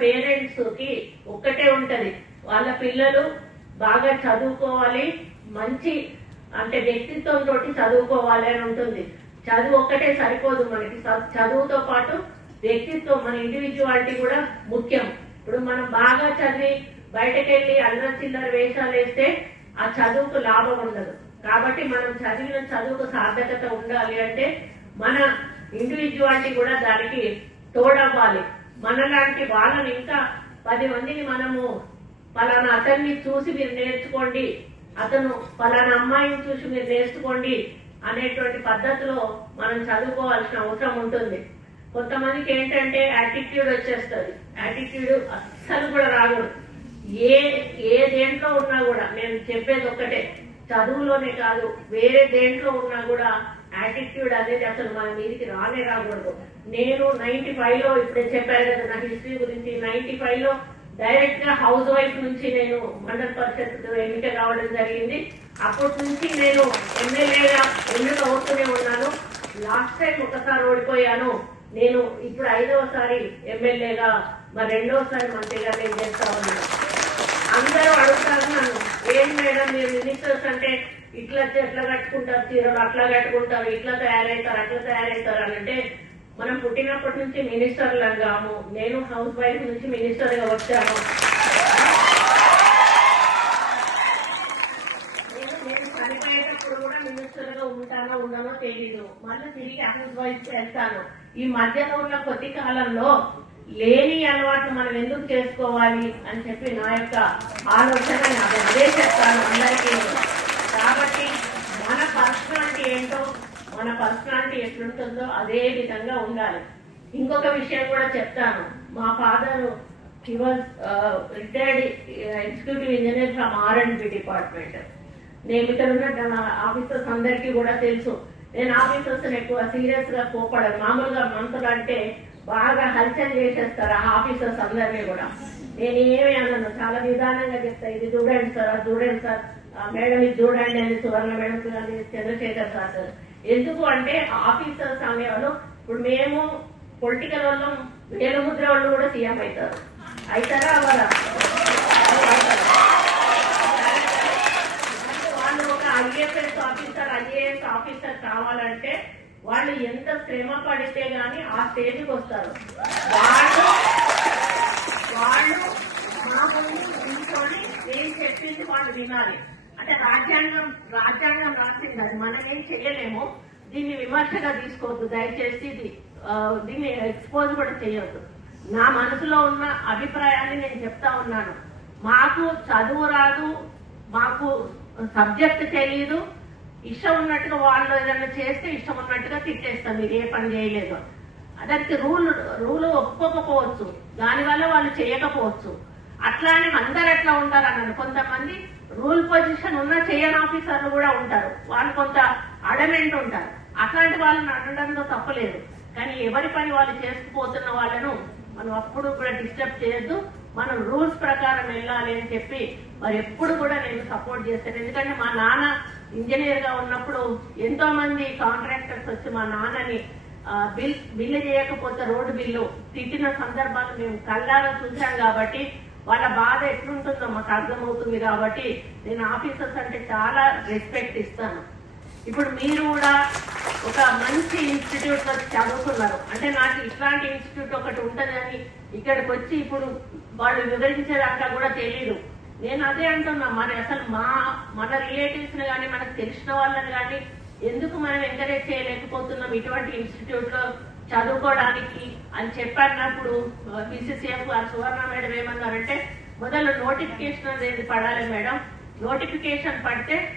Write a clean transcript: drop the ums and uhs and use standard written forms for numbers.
Parents కి ఒక్కటే ఉంటది, వాళ్ళ పిల్లలు బాగా చదువుకోవాలి, మంచి అంటే వ్యక్తిత్వం తోటి చదువుకోవాలి అని ఉంటుంది. చదువు ఒక్కటే సరిపోదు మనకి, చదువుతో పాటు వ్యక్తిత్వం, మన ఇండివిజువాలిటీ కూడా ముఖ్యం. ఇప్పుడు మనం బాగా చదివి బయటకెళ్లి అల్లరి చిల్లర వేషాలు వేస్తే ఆ చదువుకు లాభం ఉండదు. కాబట్టి మనం చదివిన చదువుకు సార్థకత ఉండాలి అంటే మన ఇండివిజువాలిటీ కూడా దానికి తోడవ్వాలి. మనలాంటి వాళ్ళని ఇంకా 10 మందిని మనము పలానా అతన్ని చూసి మీరు నేర్చుకోండి, అతను పలానా అమ్మాయిని చూసి మీరు నేర్చుకోండి అనేటువంటి పద్ధతిలో మనం చదువుకోవాల్సిన అవసరం ఉంటుంది. కొంతమందికి ఏంటంటే యాటిట్యూడ్ వచ్చేస్తుంది, యాటిట్యూడ్ అస్సలు కూడా రాకూడదు. ఏ దేంట్లో ఉన్నా కూడా, నేను చెప్పేది ఒక్కటే, చదువులోనే కాదు వేరే దేంట్లో ఉన్నా కూడా యాటిట్యూడ్ అనేది అసలు మన మీదికి రాకూడదు. నేను 95 లో ఇప్పుడే చెప్పారు కదా నా హిస్టరీ గురించి, 95 లో డైరెక్ట్ గా హౌస్ వైఫ్ నుంచి నేను మండల పరిషత్ ఎన్నిక కావడం జరిగింది. అప్పటి నుంచి నేను ఎమ్మెల్యేగా ఎన్నిక అవుతూనే ఉన్నాను. లాస్ట్ టైం ఒకసారి ఓడిపోయాను. నేను ఇప్పుడు 5వసారి ఎమ్మెల్యేగా, మరి 2వసారి మంత్రిగా నేను చేస్తా ఉన్నాను. అందరూ అడుగుతారు నన్ను, ఏం మేడం మీరు మినిస్టర్స్ అంటే ఇట్లా కట్టుకుంటారు చీరలు, అట్లా కట్టుకుంటారు, ఇట్లా తయారవుతారు, అట్లా తయారవుతారు అని. అంటే మనం పుట్టినప్పటి నుంచి మినిస్టర్లు కాము, నేను హౌస్ వైఫ్ నుంచి మినిస్టర్ గా వచ్చాను. నేను చనిపోయేటప్పుడు కూడా మినిస్టర్ గా ఉంటానో ఉండనో తెలీదు. మళ్ళీ తిరిగి హౌస్ వైఫ్ వెళ్తాను. ఈ మధ్యలో ఉన్న కొద్ది కాలంలో లేని అలవాటు మనం ఎందుకు చేసుకోవాలి అని చెప్పి నా యొక్క ఆలోచన అదే చెప్తాను అందరికీ. కాబట్టి మన పర్సనాలిటీ ఏంటో, మన పర్సనాలిటీ ఎట్లుంటుందో అదే విధంగా ఉండాలి. ఇంకొక విషయం కూడా చెప్తాను. మా father he was retired executive engineer from R&B department. నేను ఇక్కడ ఉన్న ఆఫీసర్స్ అందరికీ కూడా తెలుసు, నేను ఆఫీసర్స్ ఎక్కువ సీరియస్ గా కోపడను. మామూలుగా మంత్రులు అంటే బాగా హల్చల్ చేసేస్తారు ఆ ఆఫీసర్స్ అందరినీ కూడా. నేను ఏమి అన్నాను, చాలా నిదానంగా చెప్తా, ఇది చూడండి సార్, అది చూడండి సార్, మేడం ఇది చూడండి అని సువర్ణ మేడం కానీ చంద్రశేఖర్ సార్. ఎందుకు అంటే ఆఫీసర్స్ అనేవాళ్ళు, ఇప్పుడు మేము పొలిటికల్ వాళ్ళం, వేలుముద్ర వాళ్ళు కూడా సీఎం అవుతారా వాళ్ళ వాళ్ళు ఒక ఐఏఎస్ ఆఫీసర్ కావాలంటే వాళ్ళు ఎంత శ్రమ పడితే గాని ఆ స్టేజ్కి వస్తారు. వాళ్ళు మా ముందు కూర్చొని నేను చెప్పింది వాళ్ళు వినాలి. అంటే రాజ్యాంగం రాసింది, అది మనం ఏం చేయలేము. దీన్ని విమర్శగా తీసుకోవద్దు దయచేసి, దీన్ని ఎక్స్పోజ్ కూడా చేయొద్దు. నా మనసులో ఉన్న అభిప్రాయాన్ని నేను చెప్తా ఉన్నాను. మాకు చదువు రాదు, మాకు సబ్జెక్ట్ తెలియదు, ఇష్టం ఉన్నట్టుగా వాళ్ళు ఏదైనా చేస్తే ఇష్టం ఉన్నట్టుగా తిట్టేస్తాం, మీరు ఏ పని చేయలేదు. దానికి రూల్ ఒప్పుకోకపోవచ్చు, దానివల్ల వాళ్ళు చేయకపోవచ్చు. అట్లా అని అందరు ఎట్లా ఉంటారు అన్నాను. కొంతమంది రూల్ పొజిషన్ ఉన్న చేయని ఆఫీసర్లు కూడా ఉంటారు, వాళ్ళు కొంత అడమెంట్ ఉంటారు. అట్లాంటి వాళ్ళని అనడంలో తప్పలేదు. కానీ ఎవరి పని వాళ్ళు చేసుకుపోతున్న వాళ్ళను మనం అప్పుడు కూడా డిస్టర్బ్ చేయొద్దు. మనం రూల్స్ ప్రకారం వెళ్ళాలి అని చెప్పి మరి ఎప్పుడు కూడా నేను సపోర్ట్ చేస్తాను. ఎందుకంటే మా నాన్న ఇంజనీర్ గా ఉన్నప్పుడు ఎంతో మంది కాంట్రాక్టర్స్ వచ్చి మా నాన్నని బిల్లు చేయకపోతే రోడ్డు బిల్లు తిట్టిన సందర్భాలు మేము కళ్ళారా చూసాం. కాబట్టి వాళ్ళ బాధ ఎట్లుంటుందో మాకు అర్థమవుతుంది. కాబట్టి నేను ఆఫీసర్స్ అంటే చాలా రెస్పెక్ట్ ఇస్తాను. ఇప్పుడు మీరు కూడా ఒక మంచి ఇన్స్టిట్యూట్ లో చదువుకున్నారు అంటే, నాకు ఇట్లాంటి ఇన్స్టిట్యూట్ ఒకటి ఉంటుందని ఇక్కడికి వచ్చి ఇప్పుడు వాళ్ళు వివరించేదాకా కూడా తెలీదు. నేను అదే అంటున్నా, అసలు మన రిలేటివ్స్ ని కానీ మనకు తెలిసిన వాళ్ళని కానీ ఎందుకు మనం ఎంకరేజ్ చేయలేకపోతున్నాం ఇటువంటి ఇన్స్టిట్యూట్ లో చదువుకోవడానికి అని చెప్పన్నప్పుడు బీసీసీఎఫ్ సువర్ణ మేడం ఏమన్నారంటే, మొదలు నోటిఫికేషన్ అనేది పడాలి మేడం, నోటిఫికేషన్ పడితే